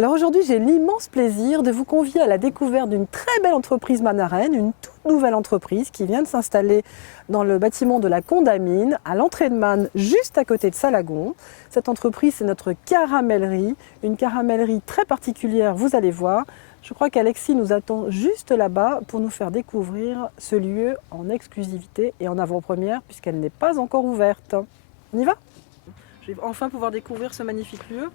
Alors aujourd'hui, j'ai l'immense plaisir de vous convier à la découverte d'une très belle entreprise manarène, une toute nouvelle entreprise qui vient de s'installer dans le bâtiment de la Condamine, à l'entrée de Man, juste à côté de Salagon. Cette entreprise, c'est notre caramellerie, une caramellerie très particulière, vous allez voir. Je crois qu'Alexis nous attend juste là-bas pour nous faire découvrir ce lieu en exclusivité et en avant-première, puisqu'elle n'est pas encore ouverte. On y va ? Je vais enfin pouvoir découvrir ce magnifique lieu.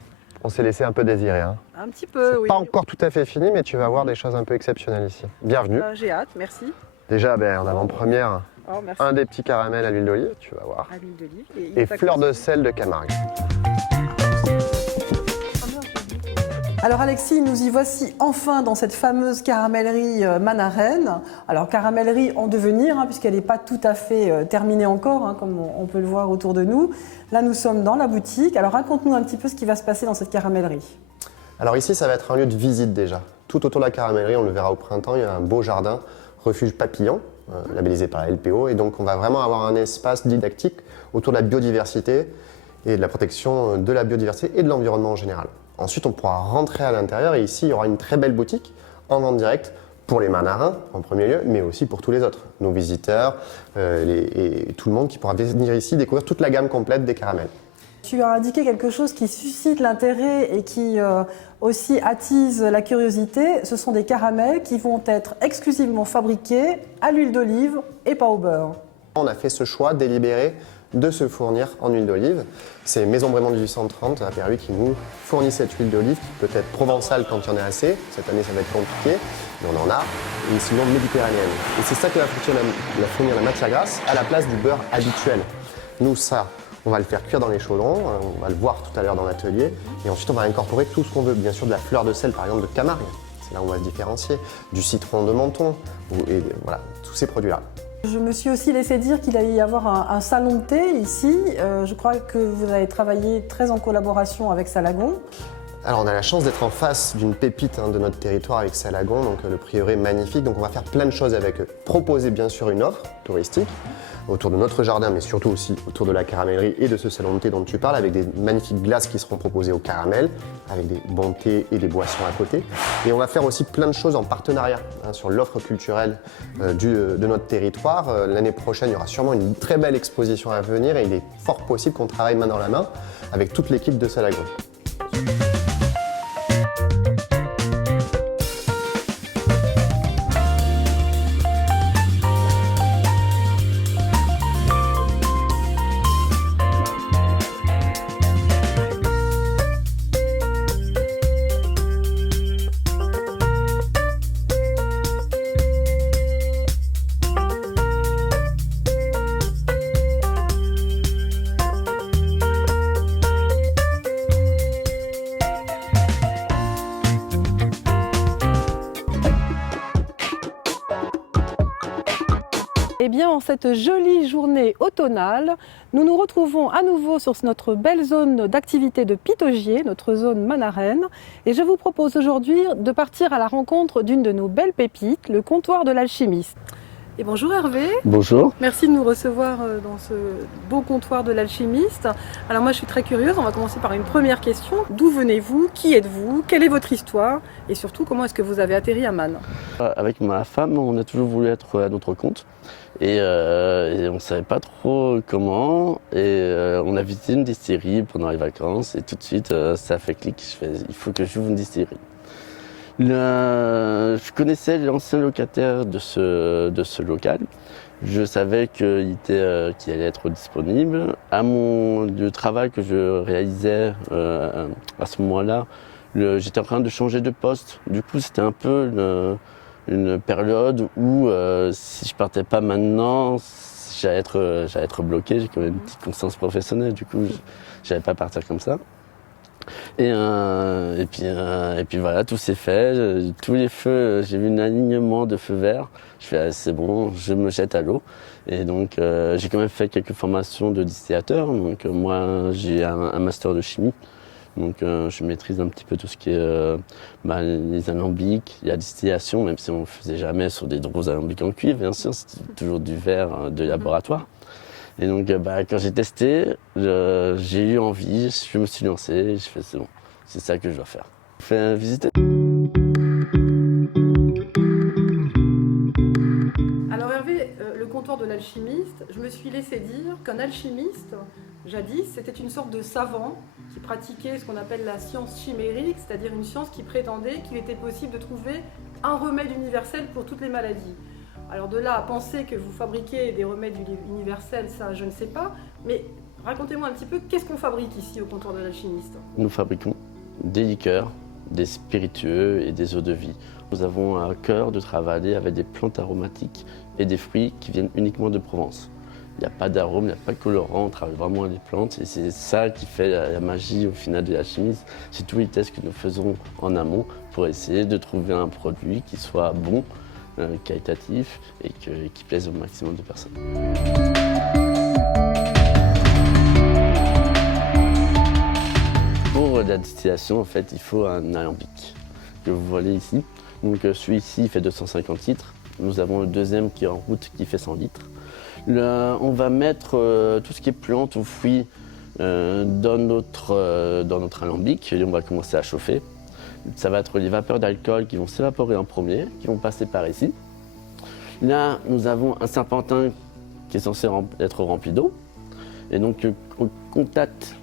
On s'est laissé un peu désirer. Hein. Un petit peu, oui. Pas encore tout à fait fini, mais tu vas voir des choses un peu exceptionnelles ici. Bienvenue. J'ai hâte, merci. Déjà, en avant-première, merci. un des petits caramels à l'huile d'olive, tu vas voir. À l'huile d'olive. Et fleur de sel de Camargue. Alors Alexis, nous y voici enfin dans cette fameuse caramellerie manarène. Alors caramellerie en devenir, puisqu'elle n'est pas tout à fait terminée encore, comme on peut le voir autour de nous. Là, nous sommes dans la boutique. Alors raconte-nous un petit peu ce qui va se passer dans cette caramellerie. Alors ici, ça va être un lieu de visite déjà. Tout autour de la caramellerie, on le verra au printemps, il y a un beau jardin, refuge papillon, labellisé par la LPO. Et donc on va vraiment avoir un espace didactique autour de la biodiversité et de la protection de la biodiversité et de l'environnement en général. Ensuite, on pourra rentrer à l'intérieur et ici, il y aura une très belle boutique en vente directe pour les manarins en premier lieu, mais aussi pour tous les autres, nos visiteurs et tout le monde qui pourra venir ici découvrir toute la gamme complète des caramels. Tu as indiqué quelque chose qui suscite l'intérêt et qui aussi attise la curiosité. Ce sont des caramels qui vont être exclusivement fabriqués à l'huile d'olive et pas au beurre. On a fait ce choix délibéré de se fournir en huile d'olive. C'est Maison Brémond 1830 à Perruy qui nous fournit cette huile d'olive qui peut être provençale quand il y en a assez. Cette année, ça va être compliqué, mais on en a. Et sinon méditerranéenne. Et c'est ça qui va fournir la matière grasse à la place du beurre habituel. Nous, ça, on va le faire cuire dans les chaudrons, on va le voir tout à l'heure dans l'atelier. Et ensuite, on va incorporer tout ce qu'on veut. Bien sûr, de la fleur de sel, par exemple, de Camargue. C'est là où on va se différencier. Du citron de Menton, et voilà, tous ces produits-là. Je me suis aussi laissé dire qu'il allait y avoir un salon de thé ici. Je crois que vous avez travaillé très en collaboration avec Salagon. Alors on a la chance d'être en face d'une pépite de notre territoire avec Salagon, donc le prieuré magnifique. Donc on va faire plein de choses avec eux. Proposer bien sûr une offre touristique autour de notre jardin, mais surtout aussi autour de la caramellerie et de ce salon de thé dont tu parles, avec des magnifiques glaces qui seront proposées au caramel, avec des bons thés et des boissons à côté. Et on va faire aussi plein de choses en partenariat sur l'offre culturelle de notre territoire. L'année prochaine, il y aura sûrement une très belle exposition à venir et il est fort possible qu'on travaille main dans la main avec toute l'équipe de Salagon. Eh bien, en cette jolie journée automnale, nous nous retrouvons à nouveau sur notre belle zone d'activité de Pitaugier, notre zone manarène. Et je vous propose aujourd'hui de partir à la rencontre d'une de nos belles pépites, le comptoir de l'alchimiste. Et bonjour Hervé. Bonjour. Merci de nous recevoir dans ce beau comptoir de l'alchimiste. Alors moi je suis très curieuse, on va commencer par une première question. D'où venez-vous? Qui êtes-vous? Quelle est votre histoire? Et surtout, comment est-ce que vous avez atterri à Man? Avec ma femme, on a toujours voulu être à notre compte et on ne savait pas trop comment. Et on a visité une distillerie pendant les vacances et tout de suite ça a fait clic. Je fais, il faut que j'ouvre une distillerie. Je connaissais l'ancien locataire de ce local. Je savais qu'il allait être disponible. À le travail que je réalisais à ce moment-là, j'étais en train de changer de poste. Du coup, c'était un peu une période où si je partais pas maintenant, j'allais être bloqué. J'ai quand même une petite conscience professionnelle. Du coup, je n'allais pas partir comme ça. Et puis voilà, tout s'est fait. Tous les feux, j'ai vu un alignement de feux verts. Je fais c'est bon, je me jette à l'eau. Et donc j'ai quand même fait quelques formations de distillateur. Donc moi j'ai un master de chimie. Donc je maîtrise un petit peu tout ce qui est les alambics, la distillation, même si on ne faisait jamais sur des gros alambics en cuivre, bien sûr, c'était toujours du verre de laboratoire. Et donc quand j'ai testé, j'ai eu envie, je me suis lancé, je fais c'est bon, c'est ça que je dois faire. Il fait visiter. Alors Hervé, le comptoir de l'alchimiste, je me suis laissé dire qu'un alchimiste, jadis, c'était une sorte de savant qui pratiquait ce qu'on appelle la science chimérique, c'est-à-dire une science qui prétendait qu'il était possible de trouver un remède universel pour toutes les maladies. Alors de là à penser que vous fabriquez des remèdes universels, ça je ne sais pas, mais racontez-moi un petit peu, qu'est-ce qu'on fabrique ici au comptoir de l'alchimiste? Nous fabriquons des liqueurs, des spiritueux et des eaux de vie. Nous avons à cœur de travailler avec des plantes aromatiques et des fruits qui viennent uniquement de Provence. Il n'y a pas d'arôme, il n'y a pas de colorant, on travaille vraiment avec les plantes et c'est ça qui fait la magie au final de la chimie. C'est tous les tests que nous faisons en amont pour essayer de trouver un produit qui soit bon, qualitatif et qui plaise au maximum de personnes. Pour la distillation, en fait, il faut un alambic que vous voyez ici. Donc celui-ci fait 250 litres. Nous avons le deuxième qui est en route qui fait 100 litres. On va mettre tout ce qui est plantes ou fruits dans notre alambic et on va commencer à chauffer. Ça va être les vapeurs d'alcool qui vont s'évaporer en premier, qui vont passer par ici. Là, nous avons un serpentin qui est censé être rempli d'eau. Et donc, au contact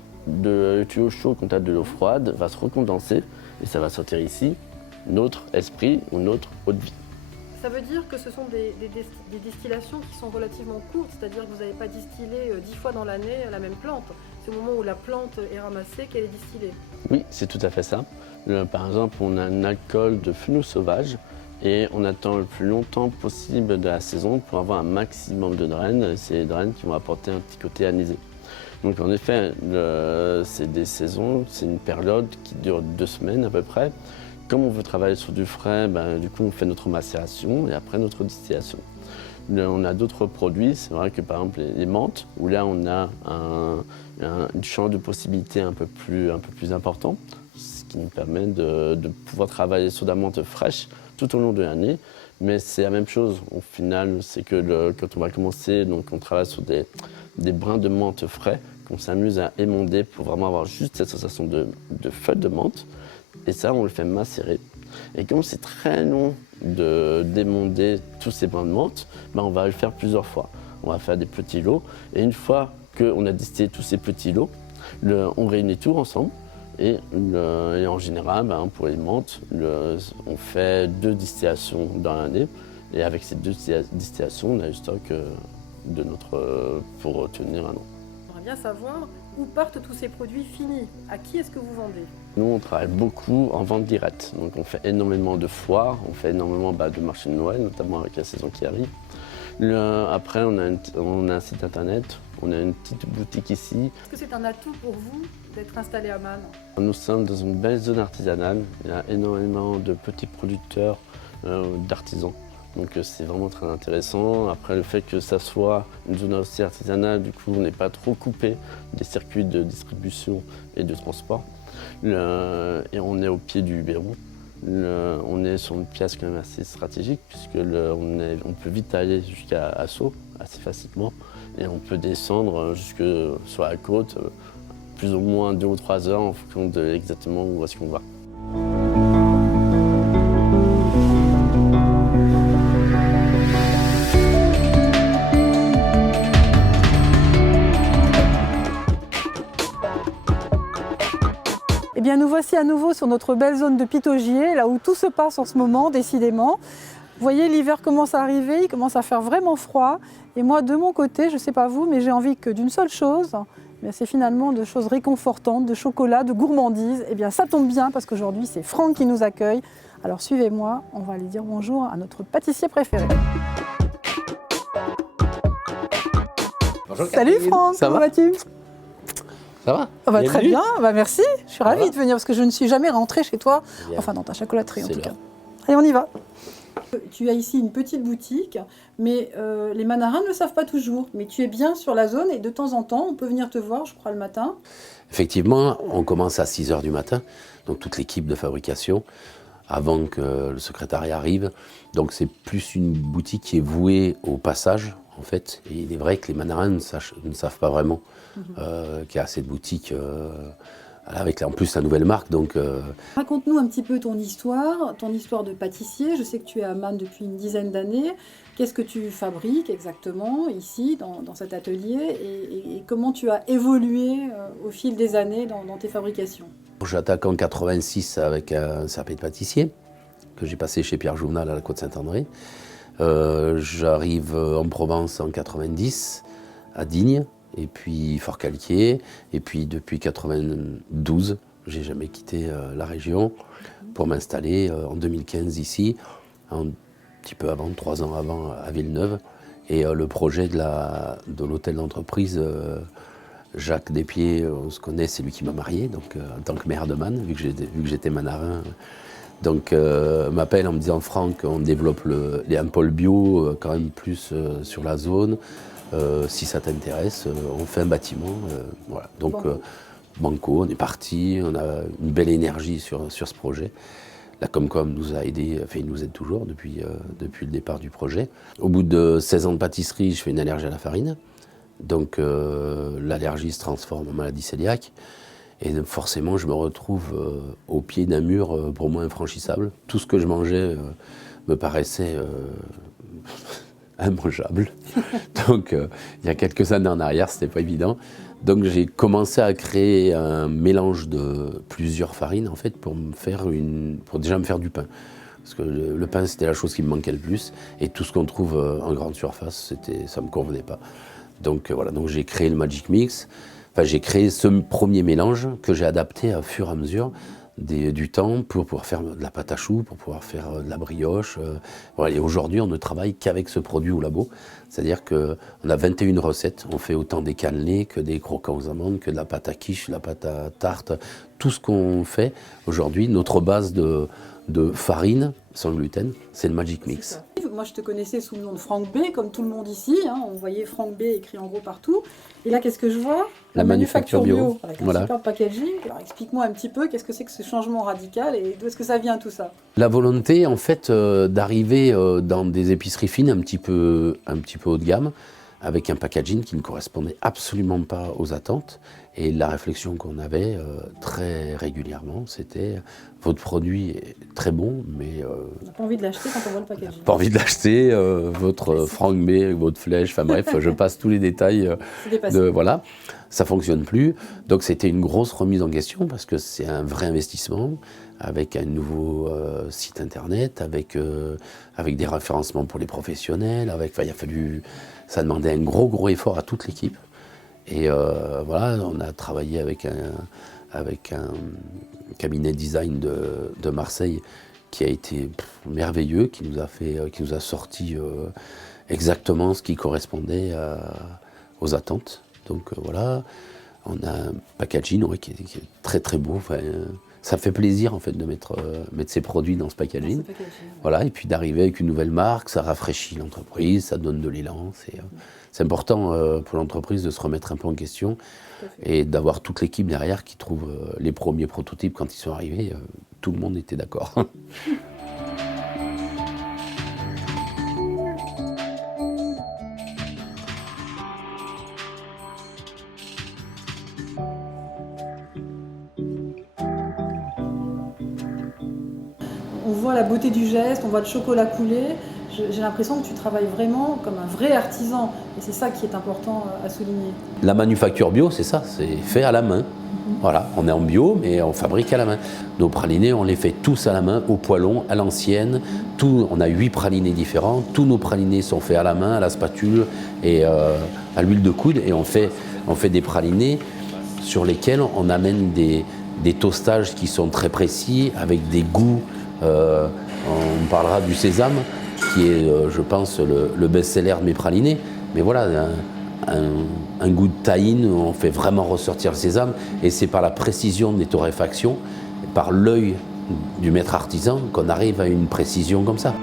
le tuyau chaud, au contact de l'eau froide, va se recondenser et ça va sortir ici notre esprit ou notre eau de vie. Ça veut dire que ce sont des distillations qui sont relativement courtes, c'est-à-dire que vous n'avez pas distillé 10 fois dans l'année la même plante. C'est au moment où la plante est ramassée qu'elle est distillée. Oui, c'est tout à fait ça. Par exemple, on a un alcool de fenouil sauvage et on attend le plus longtemps possible de la saison pour avoir un maximum de graines. C'est les graines qui vont apporter un petit côté anisé. Donc en effet, c'est des saisons, c'est une période qui dure 2 semaines à peu près. Comme on veut travailler sur du frais, du coup on fait notre macération et après notre distillation. On a d'autres produits, c'est vrai que par exemple les menthes, où là on a un champ de possibilités un peu plus important, ce qui nous permet de pouvoir travailler sur de la menthe fraîche tout au long de l'année. Mais c'est la même chose, au final, c'est que quand on va commencer, donc on travaille sur des brins de menthe frais, qu'on s'amuse à émonder pour vraiment avoir juste cette sensation de feuilles de menthe. Et ça, on le fait macérer. Et comme c'est très long de d'émonder tous ces brins de menthe, on va le faire plusieurs fois. On va faire des petits lots. Et une fois qu'on a distillé tous ces petits lots, on réunit tout ensemble. Et en général, pour les menthes, on fait 2 distillations dans l'année. Et avec ces 2 distillations, on a le stock pour tenir un an. J'aimerais bien savoir où partent tous ces produits finis. À qui est-ce que vous vendez? Nous, on travaille beaucoup en vente directe. Donc, on fait énormément de foires, on fait énormément de marchés de Noël, notamment avec la saison qui arrive. Après, on a un site internet, on a une petite boutique ici. Est-ce que c'est un atout pour vous d'être installé à Man? Nous sommes dans une belle zone artisanale. Il y a énormément de petits producteurs d'artisans. Donc c'est vraiment très intéressant. Après, le fait que ça soit une zone aussi artisanale, du coup, on n'est pas trop coupé des circuits de distribution et de transport. Et on est au pied du Bérou. On est sur une place quand même assez stratégique puisque on peut vite aller jusqu'à Assaut assez facilement et on peut descendre jusque sur la côte plus ou moins 2 ou 3 heures en fonction de exactement où est-ce qu'on va. Eh bien, nous voici à nouveau sur notre belle zone de Pitaugier, là où tout se passe en ce moment, décidément. Vous voyez, l'hiver commence à arriver, il commence à faire vraiment froid. Et moi, de mon côté, je ne sais pas vous, mais j'ai envie que d'une seule chose, c'est finalement de choses réconfortantes, de chocolat, de gourmandise. Eh bien, ça tombe bien parce qu'aujourd'hui, c'est Franck qui nous accueille. Alors, suivez-moi, on va aller dire bonjour à notre pâtissier préféré. Bonjour, Salut Franck, comment vas-tu? Ça va? Très bien, merci. Je suis ravie va de venir parce que je ne suis jamais rentrée chez toi, Bien. enfin dans ta chocolaterie en C'est tout cas. l'heure. Allez, on y va. Tu as ici une petite boutique, mais les manarins ne le savent pas toujours. Mais tu es bien sur la zone et de temps en temps, on peut venir te voir, je crois, le matin. Effectivement, on commence à 6 h du matin, donc toute l'équipe de fabrication, avant que le secrétariat arrive. Donc c'est plus une boutique qui est vouée au passage, en fait. Et il est vrai que les manarins ne savent pas vraiment qu'il y a cette boutique avec en plus la nouvelle marque. Donc, Raconte-nous un petit peu ton histoire de pâtissier. Je sais que tu es à Man depuis une dizaine d'années. Qu'est-ce que tu fabriques exactement ici, dans cet atelier, et comment tu as évolué au fil des années dans tes fabrications? j'attaque en 86 avec un CAP de pâtissier que j'ai passé chez Pierre Jouvenal à la Côte-Saint-André. J'arrive en Provence en 90 à Digne, et puis Fort-Calquier, et puis depuis 92, j'ai jamais quitté la région pour m'installer en 2015 ici, un petit peu avant, 3 ans avant, à Villeneuve. Et le projet de l'hôtel d'entreprise, Jacques Despiers, on se connaît, c'est lui qui m'a marié, donc en tant que maire de Man, vu que j'étais manarin. Donc m'appelle en me disant Franck, on développe les ampoules bio quand même plus sur la zone. Si ça t'intéresse, on fait un bâtiment. Voilà. Donc banco, on est parti, on a une belle énergie sur ce projet. La Comcom nous a aidés, enfin il nous aide toujours depuis le départ du projet. Au bout de 16 ans de pâtisserie, je fais une allergie à la farine. Donc l'allergie se transforme en maladie cœliaque. Et forcément, je me retrouve au pied d'un mur pour moi infranchissable. Tout ce que je mangeais me paraissait immangeable. Donc il y a quelques années en arrière, c'était pas évident. Donc j'ai commencé à créer un mélange de plusieurs farines en fait pour déjà me faire du pain. Parce que le pain, c'était la chose qui me manquait le plus. Et tout ce qu'on trouve en grande surface, ça me convenait pas. Donc voilà, donc j'ai créé le Magic Mix. Enfin, j'ai créé ce premier mélange que j'ai adapté à fur et à mesure du temps pour pouvoir faire de la pâte à choux, pour pouvoir faire de la brioche. Voilà. Et aujourd'hui, on ne travaille qu'avec ce produit au labo. C'est-à-dire qu'on a 21 recettes. On fait autant des cannelés que des croquants aux amandes, que de la pâte à quiche, de la pâte à tarte. Tout ce qu'on fait aujourd'hui, notre base de farine sans gluten, c'est le Magic Mix. Moi, je te connaissais sous le nom de Franck B, comme tout le monde ici. On voyait Franck B écrit en gros partout. Et là, qu'est-ce que je vois? La manufacture bio. Avec un Voilà. super packaging. Alors, explique-moi un petit peu, qu'est-ce que c'est que ce changement radical et d'où est-ce que ça vient tout ça? La volonté, en fait, d'arriver dans des épiceries fines un petit peu haut de gamme, avec un packaging qui ne correspondait absolument pas aux attentes. Et la réflexion qu'on avait très régulièrement, c'était votre produit est très bon, mais On n'a pas envie de l'acheter quand on voit le packaging. pas envie de l'acheter, votre Franck B, votre flèche, enfin bref, je passe tous les détails. C'est dépassé. Voilà, ça fonctionne plus. Donc c'était une grosse remise en question parce que c'est un vrai investissement avec un nouveau site internet, avec des référencements pour les professionnels, ça demandait un gros effort à toute l'équipe. Et voilà, on a travaillé avec un cabinet design de Marseille qui a été merveilleux, qui nous a sorti exactement ce qui correspondait aux attentes. Donc voilà, on a un packaging qui est très très beau. Enfin, ça fait plaisir en fait de mettre ses produits dans ce packaging. Voilà, et puis d'arriver avec une nouvelle marque, ça rafraîchit l'entreprise, ça donne de l'élan. C'est important pour l'entreprise de se remettre un peu en question et d'avoir toute l'équipe derrière qui trouve les premiers prototypes quand ils sont arrivés. Tout le monde était d'accord. On voit la beauté du geste, on voit le chocolat couler. J'ai l'impression que tu travailles vraiment comme un vrai artisan. Et c'est ça qui est important à souligner. La manufacture bio, c'est ça, c'est fait à la main. Voilà, on est en bio, mais on fabrique à la main. Nos pralinés, on les fait tous à la main, au poêlon, à l'ancienne. On a 8 pralinés différents. Tous nos pralinés sont faits à la main, à la spatule et à l'huile de coude. Et on fait des pralinés sur lesquels on amène des toastages qui sont très précis, avec des goûts. On parlera du sésame, qui est, je pense, le best-seller de mes pralinés. Mais voilà, un goût de tahine, on fait vraiment ressortir le sésame. Et c'est par la précision des torréfactions, par l'œil du maître artisan, qu'on arrive à une précision comme ça.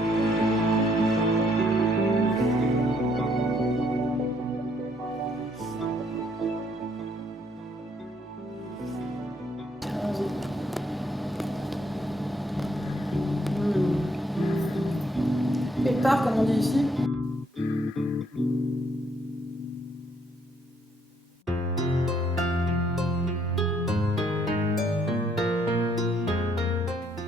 Pétard, comme on dit ici.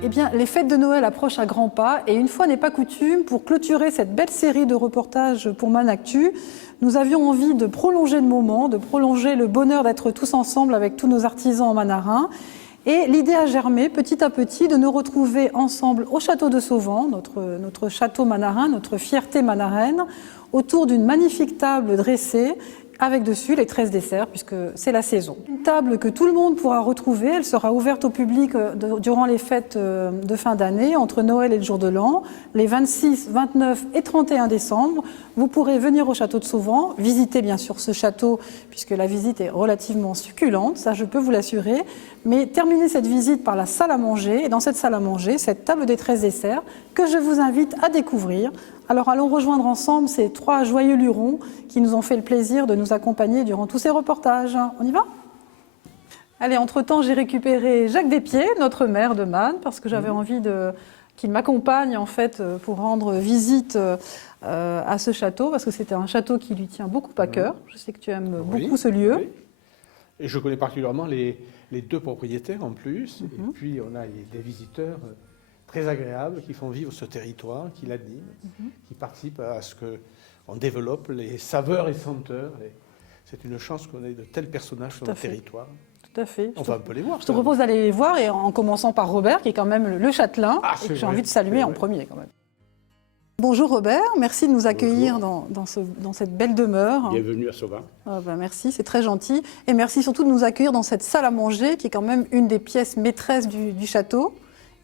Eh bien, les fêtes de Noël approchent à grands pas et une fois n'est pas coutume, pour clôturer cette belle série de reportages pour Man Actu, nous avions envie de prolonger le moment, de prolonger le bonheur d'être tous ensemble avec tous nos artisans manarins. Et l'idée a germé petit à petit de nous retrouver ensemble au château de Sauvant, notre château manarin, notre fierté manaraine, autour d'une magnifique table dressée avec dessus les 13 desserts, puisque c'est la saison. Une table que tout le monde pourra retrouver, elle sera ouverte au public durant les fêtes de fin d'année, entre Noël et le jour de l'an, les 26, 29 et 31 décembre. Vous pourrez venir au château de Sauvant, visiter bien sûr ce château, puisque la visite est relativement succulente, ça je peux vous l'assurer, mais terminer cette visite par la salle à manger, et dans cette salle à manger, cette table des 13 desserts, que je vous invite à découvrir. Alors allons rejoindre ensemble ces 3 joyeux lurons qui nous ont fait le plaisir de nous accompagner durant tous ces reportages. On y va ? Allez, entre-temps, j'ai récupéré Jacques Despiers, notre maire de Man, parce que j'avais envie qu'il m'accompagne en fait pour rendre visite à ce château, parce que c'était un château qui lui tient beaucoup à cœur. Je sais que tu aimes beaucoup ce lieu. Oui. Et je connais particulièrement les 2 propriétaires en plus. Et puis on a des visiteurs très agréables qui font vivre ce territoire, qui l'animent, qui participent à ce qu'on développe les saveurs et senteurs. Et c'est une chance qu'on ait de tels personnages sur notre territoire. Tout à fait. On va un peu les voir. Je te propose d'aller les voir, et en commençant par Robert, qui est quand même le châtelain, et que j'ai envie de saluer en premier quand même. Bonjour Robert, merci de nous accueillir dans cette belle demeure. Bienvenue à Sauvant. Merci, c'est très gentil. Et merci surtout de nous accueillir dans cette salle à manger, qui est quand même une des pièces maîtresses du château,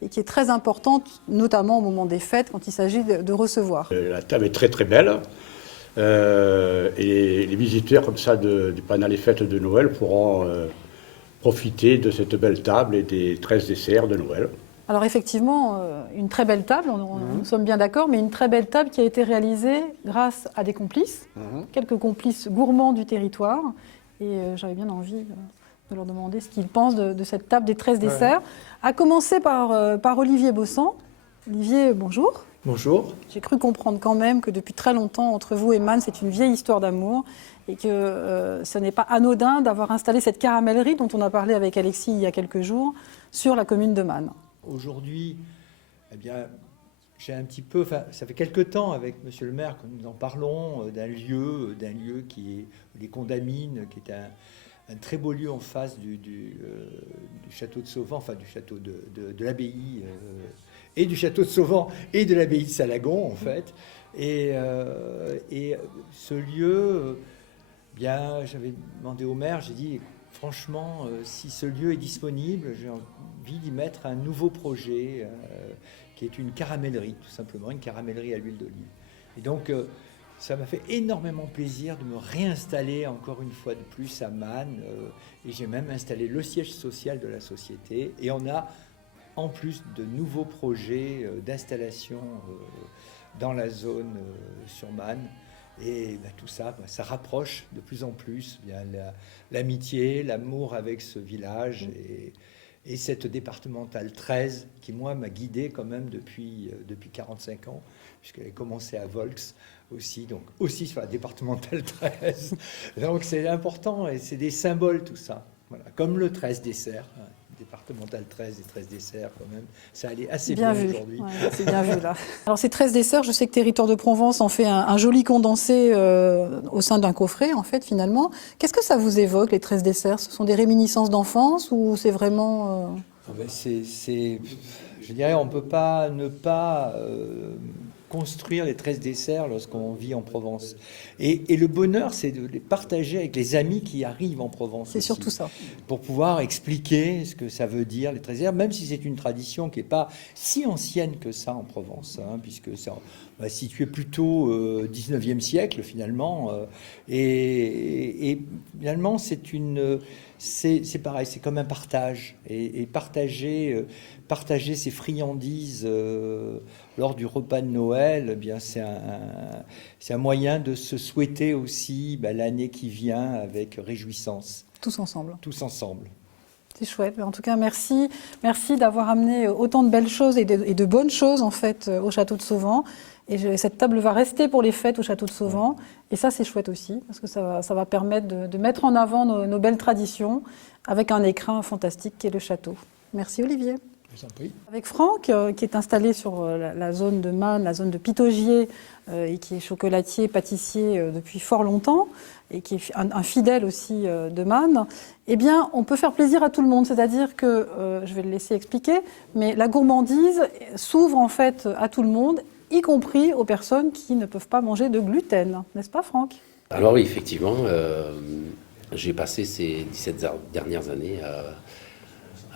et qui est très importante, notamment au moment des fêtes, quand il s'agit de recevoir. La table est très très belle. Et les visiteurs comme ça pendant les fêtes de Noël pourront profiter de cette belle table et des 13 desserts de Noël. Alors effectivement, une très belle table, nous sommes bien d'accord, mais une très belle table qui a été réalisée grâce à des complices, quelques complices gourmands du territoire, et j'avais bien envie de leur demander ce qu'ils pensent de cette table des 13 desserts, à commencer par Olivier Bossan. Olivier, bonjour. Bonjour. J'ai cru comprendre quand même que depuis très longtemps, entre vous et Man, c'est une vieille histoire d'amour, et que ce n'est pas anodin d'avoir installé cette caramellerie dont on a parlé avec Alexis il y a quelques jours sur la commune de Man. Aujourd'hui, eh bien, j'ai un petit peu, ça fait quelque temps avec Monsieur le maire que nous en parlons d'un lieu qui est les Condamines, qui est un très beau lieu en face du château de Sauvant, enfin du château de l'abbaye, et du château de Sauvant et de l'abbaye de Salagon en fait. Et ce lieu, bien, j'avais demandé au maire, j'ai dit franchement, si ce lieu est disponible, j'ai envie d'y mettre un nouveau projet qui est une caramellerie, tout simplement, une caramellerie à l'huile d'olive. Et donc, ça m'a fait énormément plaisir de me réinstaller encore une fois de plus à Man. Et j'ai même installé le siège social de la société. Et on a en plus de nouveaux projets d'installation dans la zone sur Man. Et tout ça, ça rapproche de plus en plus l'amitié, l'amour avec ce village et cette départementale 13 qui, moi, m'a guidé quand même depuis 45 ans, puisqu'elle a commencé à Volx aussi, donc aussi sur la départementale 13. Donc c'est important et c'est des symboles tout ça. Voilà, comme le 13 dessert. Départemental 13 et 13 desserts quand même, ça allait assez bien aujourd'hui. Ouais, c'est bien vu là. Alors ces 13 desserts, je sais que Territoire de Provence en fait un joli condensé au sein d'un coffret en fait finalement. Qu'est-ce que ça vous évoque les 13 desserts? Ce sont des réminiscences d'enfance ou c'est vraiment... je dirais on ne peut pas ne pas construire les 13 desserts lorsqu'on vit en Provence. Et le bonheur, c'est de les partager avec les amis qui arrivent en Provence. C'est surtout ça. Pour pouvoir expliquer ce que ça veut dire, les 13 desserts, même si c'est une tradition qui n'est pas si ancienne que ça en Provence, puisque ça va se situer plutôt au 19e siècle, finalement. Et finalement, c'est pareil, c'est comme un partage. Et partager ces friandises lors du repas de Noël, eh bien c'est un moyen de se souhaiter aussi l'année qui vient avec réjouissance. Tous ensemble. Tous ensemble. C'est chouette. En tout cas, merci. Merci d'avoir amené autant de belles choses et de bonnes choses en fait au château de Sauvant. Et cette table va rester pour les fêtes au château de Sauvant. Et ça, c'est chouette aussi, parce que ça va permettre de mettre en avant nos belles traditions avec un écrin fantastique qui est le château. Merci Olivier. vous en prie. Avec Franck, qui est installé sur la zone de Mannes, la zone de Pitaugier, et qui est chocolatier, pâtissier depuis fort longtemps, et qui est un fidèle aussi de Mannes, eh bien, on peut faire plaisir à tout le monde. C'est-à-dire que, je vais le laisser expliquer, mais la gourmandise s'ouvre en fait à tout le monde, y compris aux personnes qui ne peuvent pas manger de gluten. N'est-ce pas, Franck? Alors oui, effectivement, j'ai passé ces 17 dernières années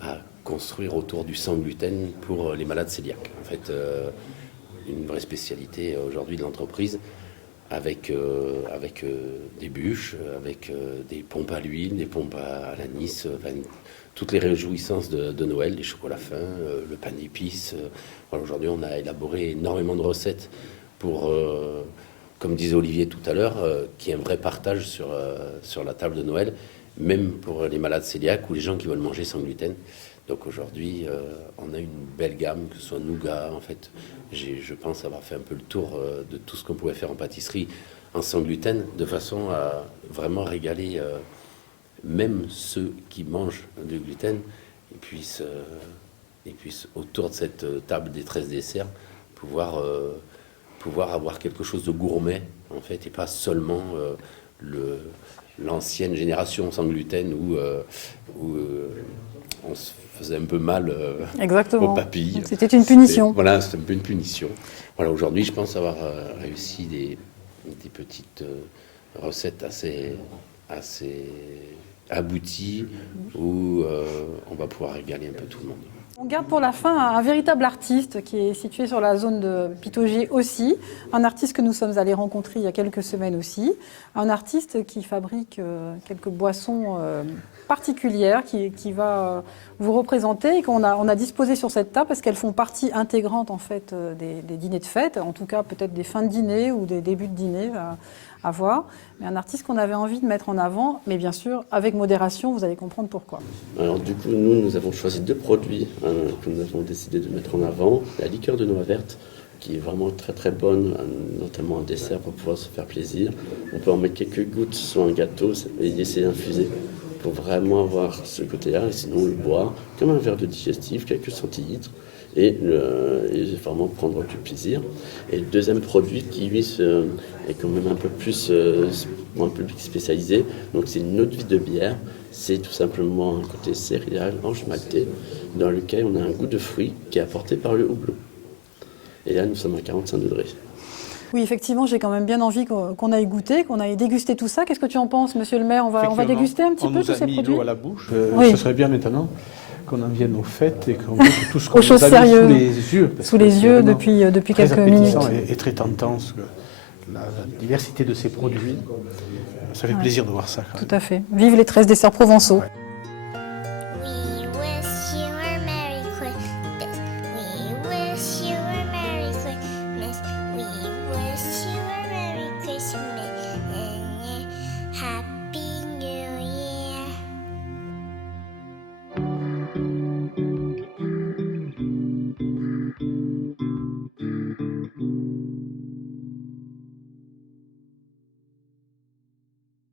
à construire autour du sans gluten pour les malades cœliaques. En fait, une vraie spécialité aujourd'hui de l'entreprise avec des bûches, avec des pompes à l'huile, des pompes à l'anis, toutes les réjouissances de Noël, les chocolats fins, le pain d'épices. Voilà, aujourd'hui, on a élaboré énormément de recettes pour, comme disait Olivier tout à l'heure, qu'il y ait un vrai partage sur la table de Noël, même pour les malades cœliaques ou les gens qui veulent manger sans gluten. Donc aujourd'hui, on a une belle gamme, que ce soit nougat. En fait, je pense avoir fait un peu le tour de tout ce qu'on pouvait faire en pâtisserie en sans gluten, de façon à vraiment régaler même ceux qui mangent du gluten et puissent autour de cette table des 13 desserts pouvoir avoir quelque chose de gourmet en fait, et pas seulement l'ancienne génération sans gluten où on se faisait un peu mal aux papilles. C'était une punition. Voilà, c'était un peu une punition. Voilà, aujourd'hui, je pense avoir réussi des petites recettes assez abouties où on va pouvoir régaler un peu tout le monde. On garde pour la fin un véritable artiste qui est situé sur la zone de Pitaugier aussi, un artiste que nous sommes allés rencontrer il y a quelques semaines aussi, un artiste qui fabrique quelques boissons particulières qui va vous représenter et qu'on a disposé sur cette table parce qu'elles font partie intégrante en fait des dîners de fête, en tout cas peut-être des fins de dîner ou des débuts de dîner à voir, mais un artiste qu'on avait envie de mettre en avant, mais bien sûr avec modération, vous allez comprendre pourquoi. Alors du coup, nous avons choisi 2 produits que nous avons décidé de mettre en avant. La liqueur de noix verte, qui est vraiment très très bonne, notamment en dessert pour pouvoir se faire plaisir. On peut en mettre quelques gouttes sur un gâteau et laisser infuser pour vraiment avoir ce côté-là, et sinon on le boit comme un verre de digestif, quelques centilitres, et vraiment prendre du plaisir. Et le deuxième produit qui lui est quand même un peu plus pour un public spécialisé, donc c'est une eau de vie de bière, c'est tout simplement un côté céréal, orge maltais, dans lequel on a un goût de fruit qui est apporté par le houblon. Et là nous sommes à 45 degrés. Oui, effectivement, j'ai quand même bien envie qu'on aille goûter, qu'on aille déguster tout ça. Qu'est-ce que tu en penses, monsieur le maire? On va déguster un petit peu tous ces produits. On nous a mis l'eau à la bouche. Oui. Ce serait bien maintenant qu'on en vienne aux fêtes et qu'on goûte tout ce qu'on Aux nous choses a mis sérieuses. sous les yeux. Sous les yeux depuis quelques minutes. Et très tentant, la diversité de ces produits. Ça fait plaisir de voir ça. Tout à fait. Vive les 13 desserts provençaux. Ouais.